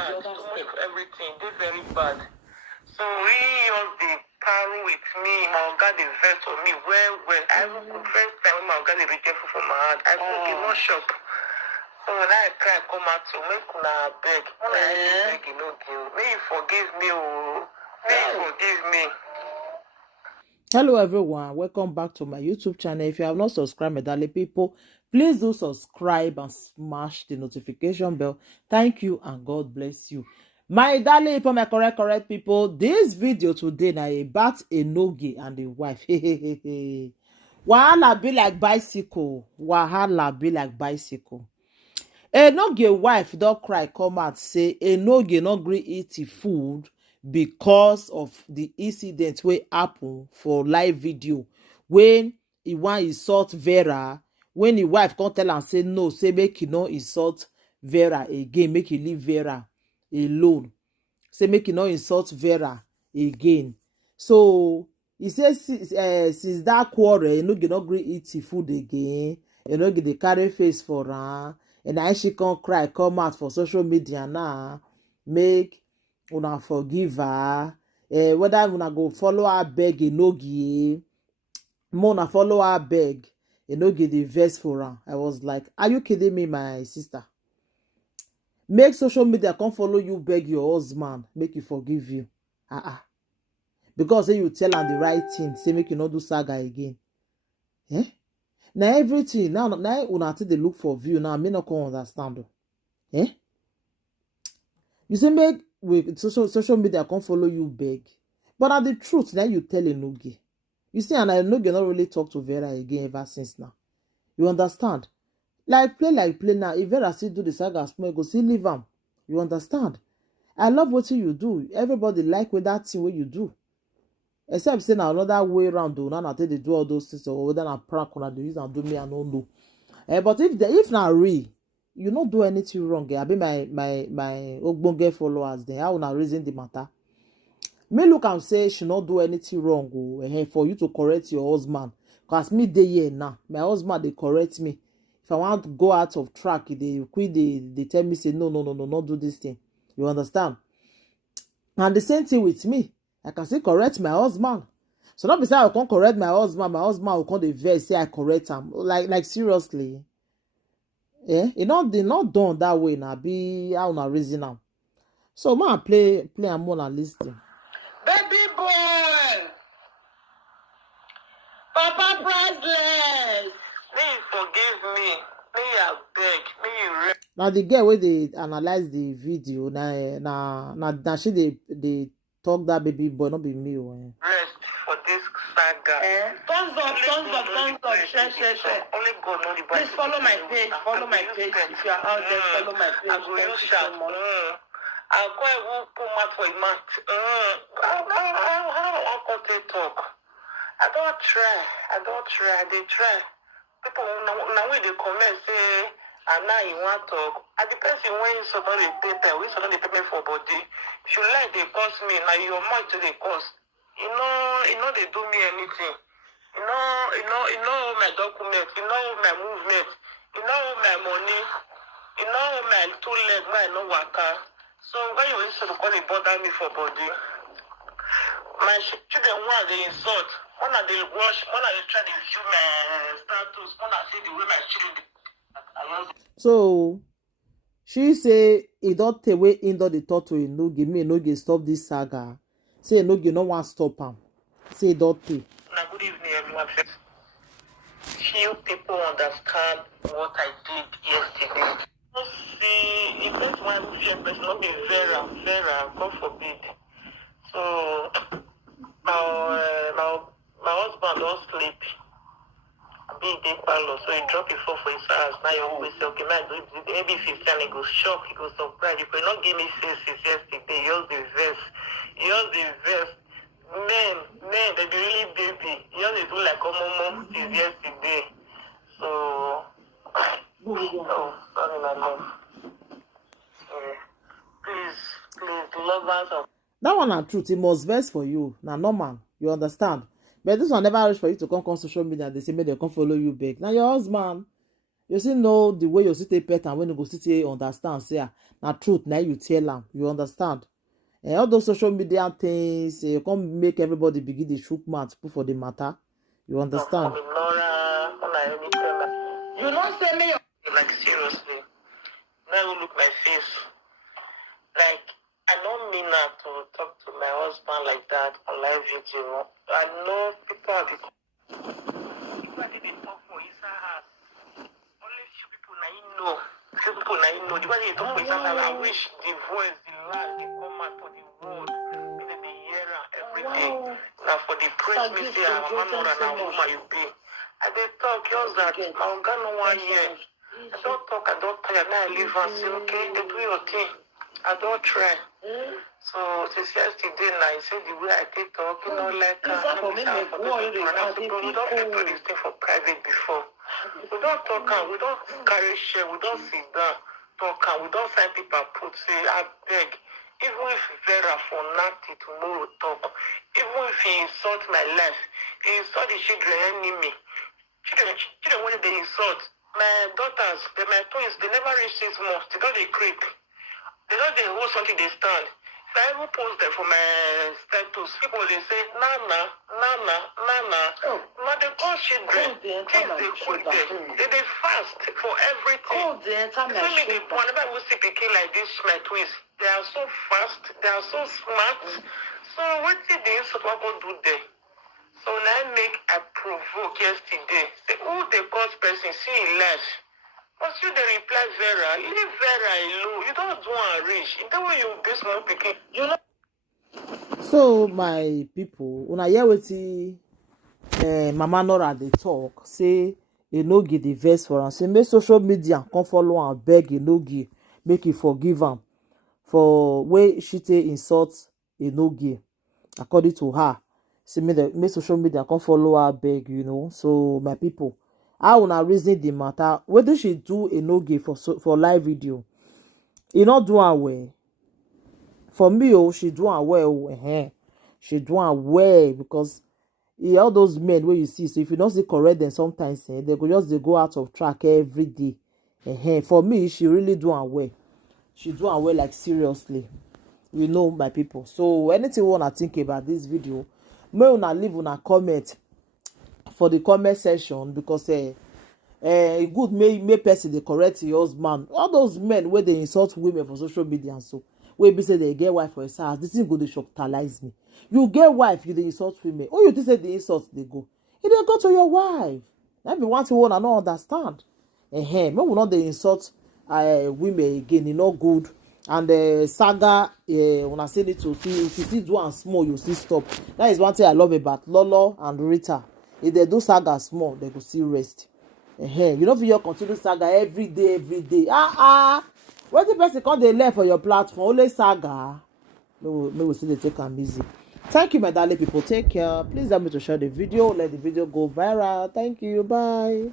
Too much for everything. They very bad. So he was the paro with me. My God is vex on me. Well. I will first time when my God is rejectful from my heart. I will give no shop. So when I cry, come out to make una beg. When I beg, you know, may you forgive me. May you forgive me. Hello everyone, welcome back to my YouTube channel. If you have not subscribed, my darling people, please do subscribe and smash the notification bell. Thank you and God bless you. My darling people, my correct people, this video today now about Enoge and the wife. Wahala be like bicycle. Wahala be like bicycle. Enoge wife don cry come out say Enoge no gree eat the food because of the incident wey happen for live video when he wan insult Vera, when the wife come tell am say no, say make he no insult Vera again, make he leave Vera alone, say make he no insult Vera again. So he say since that quarrel Enoge no gree eat the food again. Enoge dey carry face for am. And now she can cry, come out for social media now, make una forgive her. Whether una go follow her beg Enoge, una follow her beg Enoge the verse for her. I was like, are you kidding me, my sister? Make social media come follow you beg your husband, make you forgive you. Because say you tell her the right thing, say make you not do saga again. Now everything now una take dey look for view now, me no come understand. You say make with social media come follow you beg, but na the truth now you tell Enoge. You see, and Enoge not really talk to Vera again ever since now. You understand? Like play now. If Vera still do the saga small, go still leave am. You understand? I love what you do. Everybody like with that thing what you do. Except say na another way around though. Now they do all those things, or whether na prank or they use and do me, I don't know. But if na real, you not do anything wrong. I be my ogbonge followers then. How una reason the matter? Me look and say she not do anything wrong. For you to correct your husband. Cause me dey here now. My husband they correct me. If I want to go out of track, they quit. They tell me say no, not do this thing. You understand? And the same thing with me. I can still correct my husband. So not beside I can't correct my husband will come the verse say I correct him. Like seriously. It not done that way now. Be how na reason now. So man play and more and listen. Baby boy, Papa priceless. May you forgive me. May you beg. May you rest. Now the girl where they analyze the video now she they talk that baby boy, not be me. Rest for this saga. Thumbs up, share. Only God know the Bible. Please follow my page. If you are out there, follow my page. I go use shout. I'll go and walk come out for a mat. I can't talk. I don't try. They try. People now when they comment say, and now you want to talk. At the person when somebody paper, we somebody pay for body. If you like they cost me, now your mind to the cost. You know they do me anything. You know my documents, you know my movement, you know my money, you know my two legs, my no worker. So when you used to call it bother me for body, my children want they insult, one of they wash, one of they try to view my status, one of see the way my children. So she say he don't take away in the thought to Enoge stop this saga. Say Enoge no one stop him. Say don't take. Good evening, everyone. Few people understand what I did yesterday. See, it is one fear person, not be Vera, God forbid. So my husband don't sleep. Big day parlor, so he drop your phone for his house. Now you always say, okay, man, maybe 15, he goes shock, he goes surprised. You could not give me faces yesterday. Yours the verse. Man, they be really baby. Yours is like a mom since yesterday. So, sorry, my love. Please, lovers of. That one na truth. It must verse for you. Now, normal. You understand? But this one never reach for you to come on social media. They say, may they come follow you back. Now, your husband, you still know the way you still take pet and when you go still understand say na truth na you tell am, you understand. All those social media things you come make everybody begin dey shook mouth put for the matter, you understand. You don't say me like seriously. Now look my face. Like I don't mean not to talk to my husband like that on live video. I know people are people they talk for inside house. Only few people now you know. Few people now you know. The way they talk for inside house, I wish the voice, the light, they come out for the world. They hear every day. Now for the praise me say I'm a man and a woman you be. I dey talk just that my organ no one year. I don't talk, I don't tire. Now I live and say okay, they do your thing. I don't try. So since yesterday now, I said the way I take talk, you know, like we don't do this thing for private before. We don't talk and we don't carry share, we don't sit down, talk and we don't find people put say I beg. Even if Vera for nothing tomorrow talk, even if he insult my life, he insult the children enemy. Children when they insult. My daughters, my twins, they never reach 6 months. They don't they creep. They don't they hold something they stand. If I ever post them for my status, people they say, Nana. Oh. Now they call children. Things they quick them. They fast for everything. Oh, the entire Whenever we see people like this, my twins, they are so fast, they are so smart. So what did they support do there? So now I provoke yesterday. Say, who the cause person see in life? But you the reply Vera, leave Vera alone. You don't want to reach. That way you be small picking. You know. So my people, when I hear wetin Mama Nora dey talk, say Enogi the verse for am, say make social media come follow am beg Enogi make he forgive am for way she take insult Enogi. According to her, say make social media come follow her beg, you know. So my people, how una reason the matter? Wetin she do Enogi for live video? E no do am well. For me, she do am well. She do am well because all those men wey you see, so if you don't see correct them sometimes, they go just dey go out of track every day. For me, she really do am well. She do am well, like seriously. You know, my people. So anything you wanna think about this video, may una leave una comment for the comment section, because good may person dey correct your husband. All those men where they insult women for social media and so wey be say they get wife for his house, this thing go dey shocktalize me. You get wife, you dey insult women. Who you think say the insult they go? It dey go to your wife. That be one thing we wanna not understand. Make we not dey insult women again. E no good. And saga, when I say it to see, if you see do and small, you see stop. That is one thing I love about Lolo and Rita. If they do saga small, they go still rest. You know, for your continue saga every day. When the person come dey left for your platform, only saga. Maybe we still dey take am easy. Thank you, my darling people. Take care. Please help me to share the video. Let the video go viral. Thank you. Bye.